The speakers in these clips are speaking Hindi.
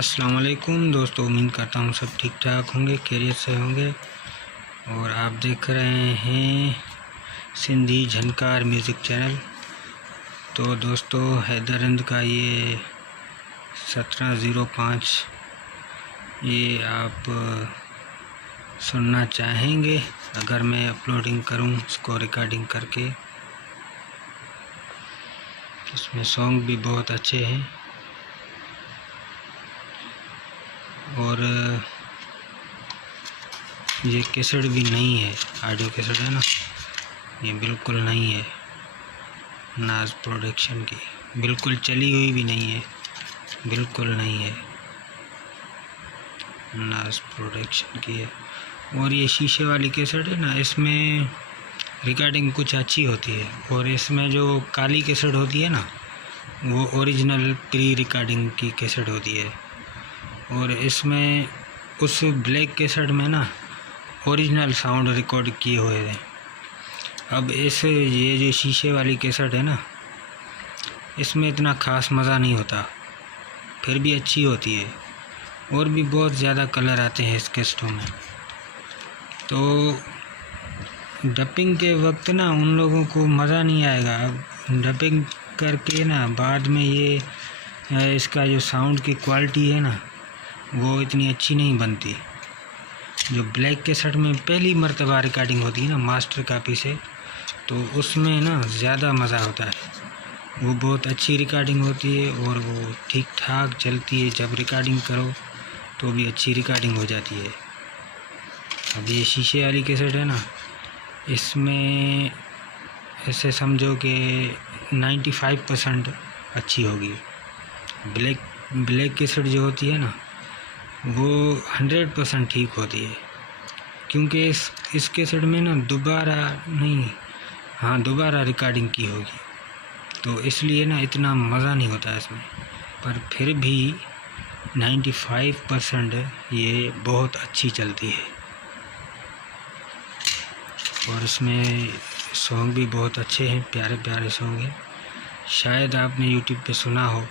अस्सलाम वालेकुम दोस्तों, उम्मीद करता हूँ सब ठीक ठाक होंगे, खैरियत से होंगे। और आप देख रहे हैं सिंधी झनकार म्यूज़िक चैनल। तो दोस्तों, हैदरंद का ये 1705 ये आप सुनना चाहेंगे अगर मैं अपलोडिंग करूँ इसको रिकॉर्डिंग करके। इसमें सॉन्ग भी बहुत अच्छे हैं और ये कैसेट भी नहीं है, ऑडियो कैसेट है ना, ये बिल्कुल नहीं है नाज प्रोडक्शन की, बिल्कुल चली हुई भी नहीं है, बिल्कुल नहीं है, नाज प्रोडक्शन की है। और ये शीशे वाली कैसेट है ना, इसमें रिकॉर्डिंग कुछ अच्छी होती है। और इसमें जो काली कैसेट होती है ना, वो ओरिजिनल प्री रिकॉर्डिंग की कैसेट होती है। और इसमें उस ब्लैक कैसेट में ना ओरिजिनल साउंड रिकॉर्ड किए हुए हैं। अब ये जो शीशे वाली कैसेट है ना, इसमें इतना ख़ास मज़ा नहीं होता, फिर भी अच्छी होती है। और भी बहुत ज़्यादा कलर आते हैं इस कैसेटों में। तो डबिंग के वक्त ना उन लोगों को मज़ा नहीं आएगा। अब डबिंग करके ना बाद में ये इसका जो साउंड की क्वालिटी है ना, वो इतनी अच्छी नहीं बनती। जो ब्लैक कैसेट में पहली मर्तबा रिकॉर्डिंग होती है ना मास्टर कॉपी से, तो उसमें ना ज़्यादा मज़ा होता है, वो बहुत अच्छी रिकॉर्डिंग होती है और वो ठीक ठाक चलती है। जब रिकॉर्डिंग करो तो भी अच्छी रिकॉर्डिंग हो जाती है। अब ये शीशे वाली कैसेट है ना, इसमें ऐसे समझो कि 95% अच्छी होगी। ब्लैक कैसेट जो होती है ना, वो 100% ठीक होती है, क्योंकि इस कैसेट में ना दोबारा रिकॉर्डिंग की होगी, तो इसलिए ना इतना मज़ा नहीं होता इसमें। पर फिर भी 95% ये बहुत अच्छी चलती है। और इसमें सॉन्ग भी बहुत अच्छे हैं, प्यारे प्यारे सॉन्ग हैं। शायद आपने यूट्यूब पे सुना हो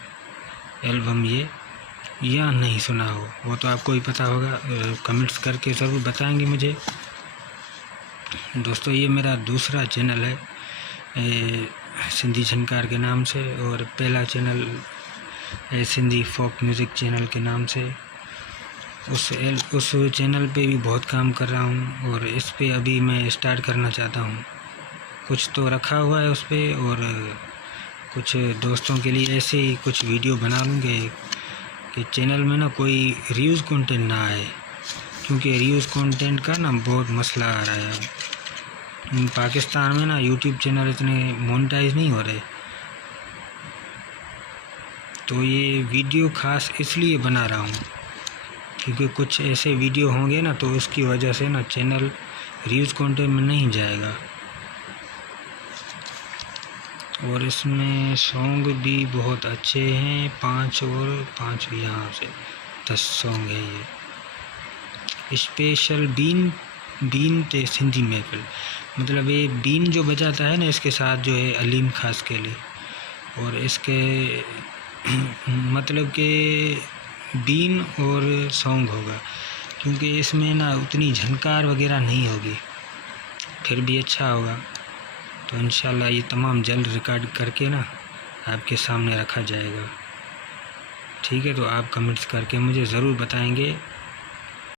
एल्बम ये, या नहीं सुना हो, वो तो आपको ही पता होगा। कमेंट्स करके ज़रूर बताएंगे मुझे। दोस्तों, ये मेरा दूसरा चैनल है सिंधी झनकार के नाम से, और पहला चैनल है सिंधी फोक म्यूज़िक चैनल के नाम से। उस चैनल पे भी बहुत काम कर रहा हूँ, और इस पे अभी मैं स्टार्ट करना चाहता हूँ। कुछ तो रखा हुआ है उस पर, और कुछ दोस्तों के लिए ऐसे ही कुछ वीडियो बना लूँगे कि चैनल में ना कोई रिव्यूज़ कंटेंट ना आए, क्योंकि रिव्यूज़ कंटेंट का ना बहुत मसला आ रहा है। पाकिस्तान में ना यूट्यूब चैनल इतने मोनेटाइज नहीं हो रहे। तो ये वीडियो ख़ास इसलिए बना रहा हूँ क्योंकि कुछ ऐसे वीडियो होंगे ना, तो उसकी वजह से ना चैनल रिव्यूज़ कंटेंट में नहीं जाएगा। और इसमें सॉन्ग भी बहुत अच्छे हैं, 5 और 5 यहाँ से 10 सॉन्ग है ये। स्पेशल बीन ते सिंधी महफिल, मतलब ये बीन जो बजाता है ना, इसके साथ जो है अलीम खास के लिए। और इसके मतलब के बीन और सॉन्ग होगा, क्योंकि इसमें ना उतनी झनकार वगैरह नहीं होगी, फिर भी अच्छा होगा। तो इंशाल्लाह ये तमाम जल्द रिकॉर्ड करके ना आपके सामने रखा जाएगा। ठीक है, तो आप कमेंट्स करके मुझे ज़रूर बताएंगे